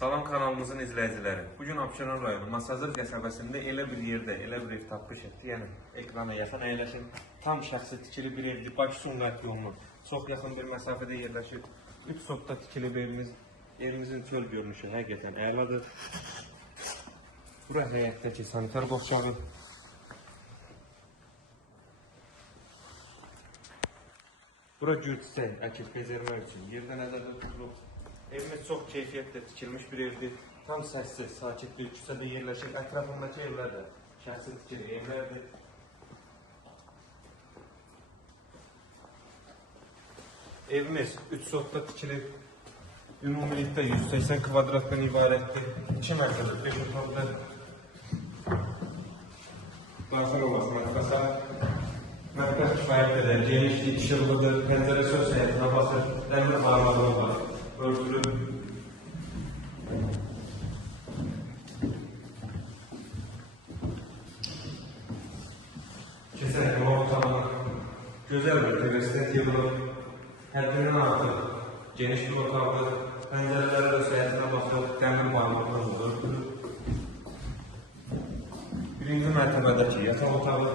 Salam kanalımızın izləyiciləri. Bugün Abşeron rayonu Masazır qəsəbəsində elə bir yerdə, elə bir ev tapmışıq ki, yəni ekrana yaxın əyləşir. Tam şəxsi tikili bir evdir. Bakı-Sumqayıt yolunun çox yaxın bir məsafədə yerləşir. 3 sotda tikili bir evimiz. Evimizin çöl görünüşü həqiqətən əladır. Bura həyətdəki sanitar qovşağı. Bura gürçiçək əkib bezərmək üçün yerdə nəzərdə tutulub. Evimiz çox keyfiyyətlə tikilmiş bir evdir. Tam səssiz, sakit bir küçədə yerləşir. Ətrafındakı evlər də şəxsi tikili evlərdir. Evimiz 3 sotda tikilib. Ümumilikdə 180 kvadratdan ibarətdir. 2 mərtəbə, 5 otaqdır. Daxil olası mətbəxə. Mətbəx kifayət qədər genişdir, işıqlıdır, pəncərə söz həyətinə basır, dəmir bağladığı var, örtülü. Keçən o otağına gözəl bir tevəstət yığılıb, həddindən artıq geniş bir otaqdır, pəncərələri söz həyətinə basır, dəmir bağladığı var, örtülü. Birinci mərtəbədəki yataq otağı,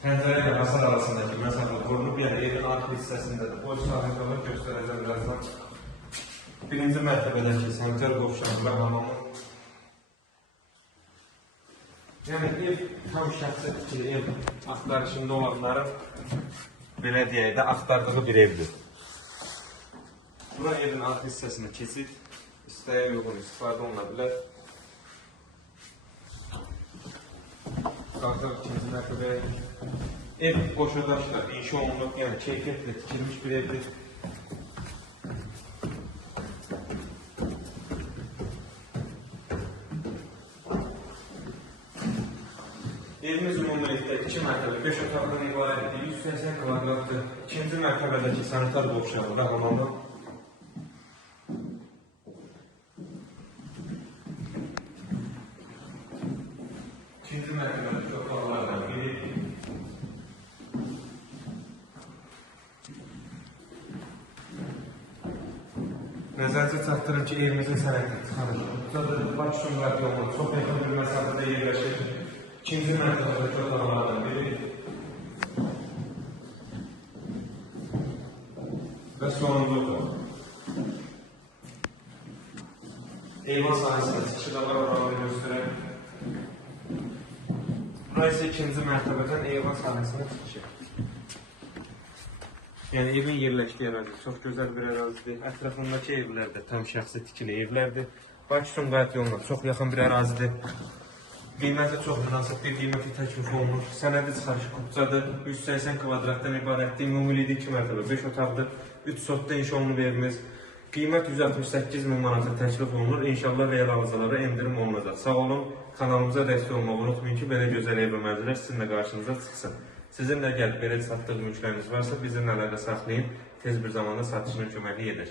pəncərə ilə hasar arasındakı məsafə qorunub, yəni evin arka hissəsində də boş sahibləri göstərəcəm birazdan. Birinci mərtəbədəki sanitar qovşağı və hamamı. Yəni ev tam şəxsi tikili ev axtarışında olanların belə deyək də axtardığı bir evdir. Bura evin arka hissəsinə keçid, istəyə uyğun istifadə oluna bilər. Qalxaq ikinci mərtəbəyə. Ev qoşadaşla inşa olunub, yəni keyfiyyətlə tikilmiş bir evdir. Evimiz ümumilikdə 2 mərtəbə, 5 otaqdan ibarətdir, 180 kvadratdır. İkinci mərtəbədəki sanitar qovşağı və hamamı. İkinci mərtəbədəki otaqlardan biri. Nəzərinizə çatdırın ki, evimizin sənəti tıxanır. Bakı-Sumqayıt yolunun çox yaxın bir məsafədə yerləşir. İkinci mərtəbədəki otaqlardan biri. Və sonuncu otaq. Eyvan sahəsində çıxışı da var, oranı göstərək. Bura isə ikinci mərtəbədən eyvan sahəsinə çıxışı. Yəni evin yerləşdiyi ərazi çox gözəl bir ərazidir. Ətrafındakı evlər də tam şəxsi tikili evlərdir. Bakı-Sumqayıt yoluna çox yaxın bir ərazidir. Qiyməti çox münasib bir qiymətli təklif olunur. Sənədi çıxarışı kupçadır. 180 kvadratdan ibarətdir. Ümumilikdə 2 mərtəbə, 5 otaqdır. 3 sotda inşa olunub evimiz. Qiymət 168 min manata təklif olunur. İnşallah real alıcılara endirim olunacaq. Sağ olun. Kanalımıza dəstək olmağı unutmayın ki, belə gözəl ev və mənzillər sizin də qarşınıza çıxsın. Sizin də gəlib belə satdıq mülkləriniz varsa bizimlə əlaqə saxlayın. Tez bir zamanda satışına köməklik edək.